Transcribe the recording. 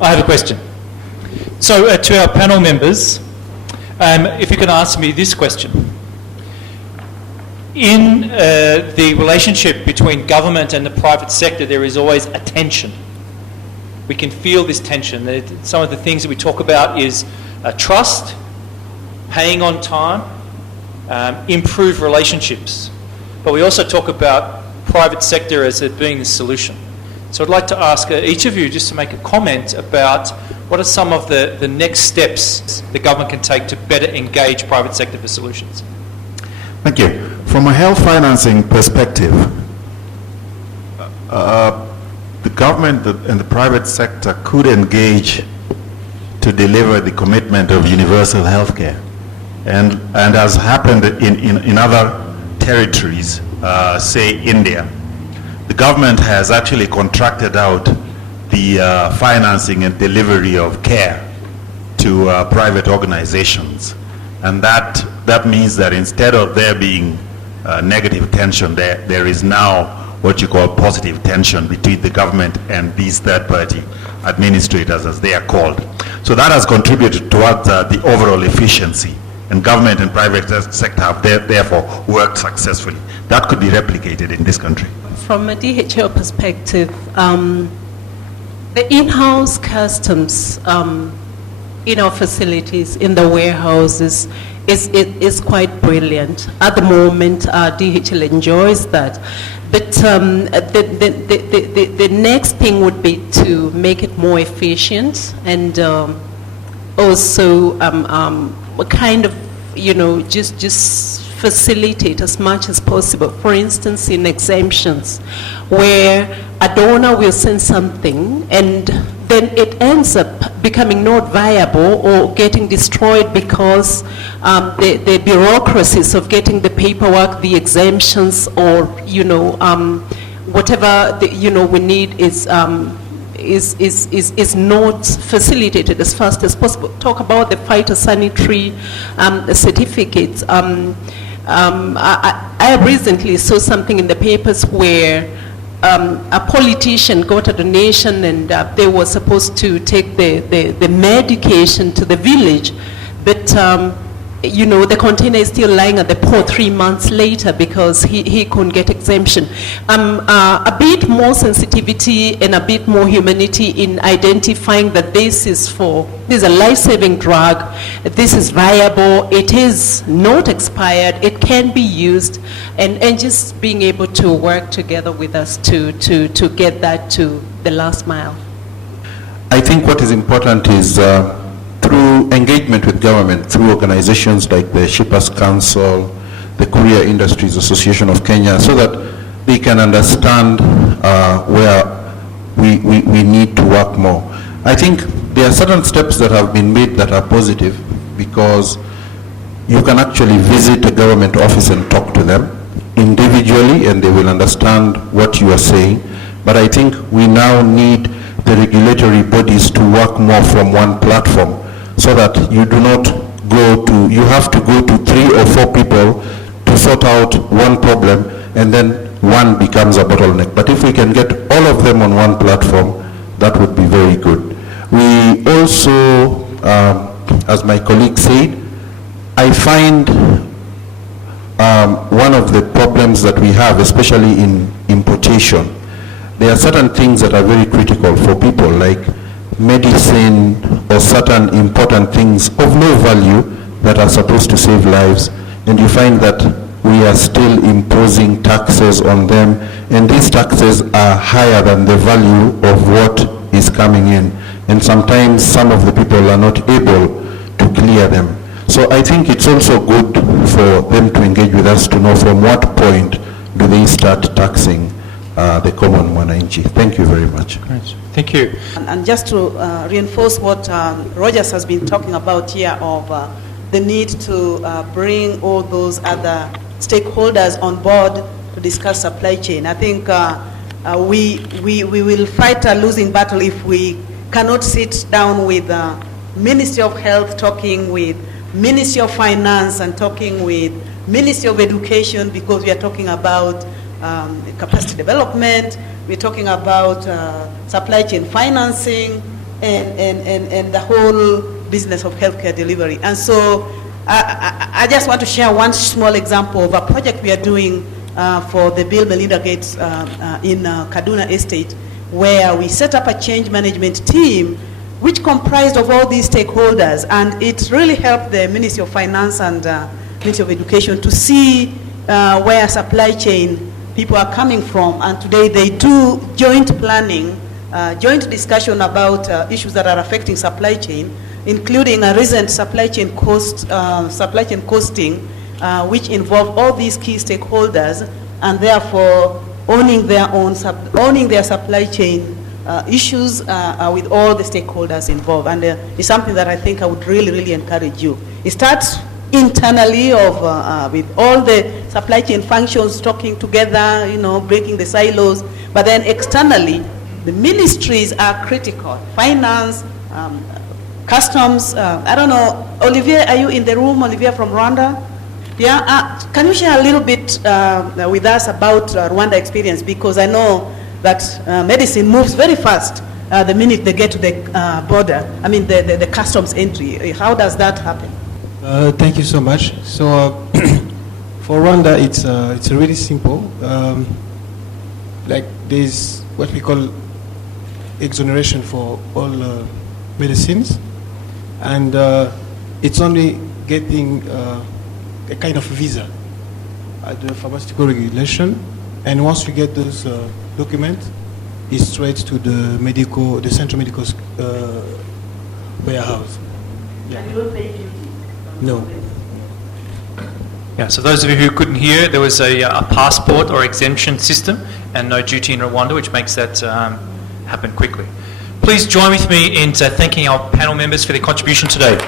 I have a question. So to our panel members, if you can answer me this question. In the relationship between government and the private sector, there is always a tension. We can feel this tension. Some of the things that we talk about is trust, paying on time, improve relationships. But we also talk about private sector as it being the solution. So I'd like to ask each of you just to make a comment about what are some of the next steps the government can take to better engage private sector for solutions. Thank you. From a health financing perspective, the government and the private sector could engage to deliver the commitment of universal health care. And as happened in other territories, say India, the government has actually contracted out the financing and delivery of care to private organizations. And that means that instead of there being negative tension, there is now what you call positive tension between the government and these third-party administrators, as they are called. So that has contributed towards the overall efficiency, and government and private sector have therefore worked successfully. That could be replicated in this country. From a DHL perspective, the in-house customs in our facilities, in the warehouses, is quite brilliant. At the moment, DHL enjoys that. But the next thing would be to make it more efficient and also kind of, just facilitate as much as possible. For instance, in exemptions, where a donor will send something and then it ends up becoming not viable or getting destroyed because the bureaucracies of getting the paperwork, the exemptions, or whatever we need is not facilitated as fast as possible. Talk about the phytosanitary certificates. I recently saw something in the papers where a politician got a donation and they were supposed to take the medication to the village, but the container is still lying at the port 3 months later because he couldn't get exemption. A bit more sensitivity and a bit more humanity in identifying that this is a life-saving drug, this is viable, it is not expired, it can be used, and just being able to work together with us to get that to the last mile. I think what is important is through engagement with government, through organizations like the Shippers Council, the Courier Industries Association of Kenya, so that they can understand where we need to work more. I think there are certain steps that have been made that are positive, because you can actually visit a government office and talk to them individually and they will understand what you are saying. But I think we now need the regulatory bodies to work more from one platform, so that you have to go to 3 or 4 people to sort out one problem, and then one becomes a bottleneck. But if we can get all of them on one platform, that would be very good. We also, as my colleague said, I find one of the problems that we have, especially in importation, there are certain things that are very critical for people, like medicine or certain important things of no value that are supposed to save lives, and you find that we are still imposing taxes on them, and these taxes are higher than the value of what is coming in, and sometimes some of the people are not able to clear them. So I think it's also good for them to engage with us to know from what point do they start taxing the common mwananchi. Thank you very much. Great. Thank you. And just to reinforce what Rogers has been talking about here of the need to bring all those other stakeholders on board to discuss supply chain. I think we will fight a losing battle if we cannot sit down with Ministry of Health, talking with Ministry of Finance, and talking with Ministry of Education, because we are talking about capacity development, we're talking about supply chain financing, and the whole business of healthcare delivery. And so I just want to share one small example of a project we are doing for the Bill Melinda Gates in Kaduna Estate, where we set up a change management team which comprised of all these stakeholders, and it really helped the Ministry of Finance and Ministry of Education to see where supply chain people are coming from, and today they do joint planning, joint discussion about issues that are affecting supply chain, including a recent supply chain costing, which involved all these key stakeholders, and therefore owning their supply chain issues with all the stakeholders involved. And it's something that I think I would really, really encourage you. It starts internally with all the supply chain functions talking together, breaking the silos, but then externally, the ministries are critical. Finance, customs, I don't know, Olivier, are you in the room? Olivier from Rwanda? Yeah, can you share a little bit with us about Rwanda experience? Because I know that medicine moves very fast the minute they get to the border, the customs entry. How does that happen? Thank you so much. So for Rwanda, it's really simple. Like there's what we call exoneration for all medicines, and it's only getting a kind of visa at the pharmaceutical regulation, and once we get those documents, it's straight to the central medical warehouse. Yeah. And you don't pay duty? No. Yeah, so those of you who couldn't hear, there was a passport or exemption system and no duty in Rwanda, which makes that happen quickly. Please join with me in thanking our panel members for their contribution today.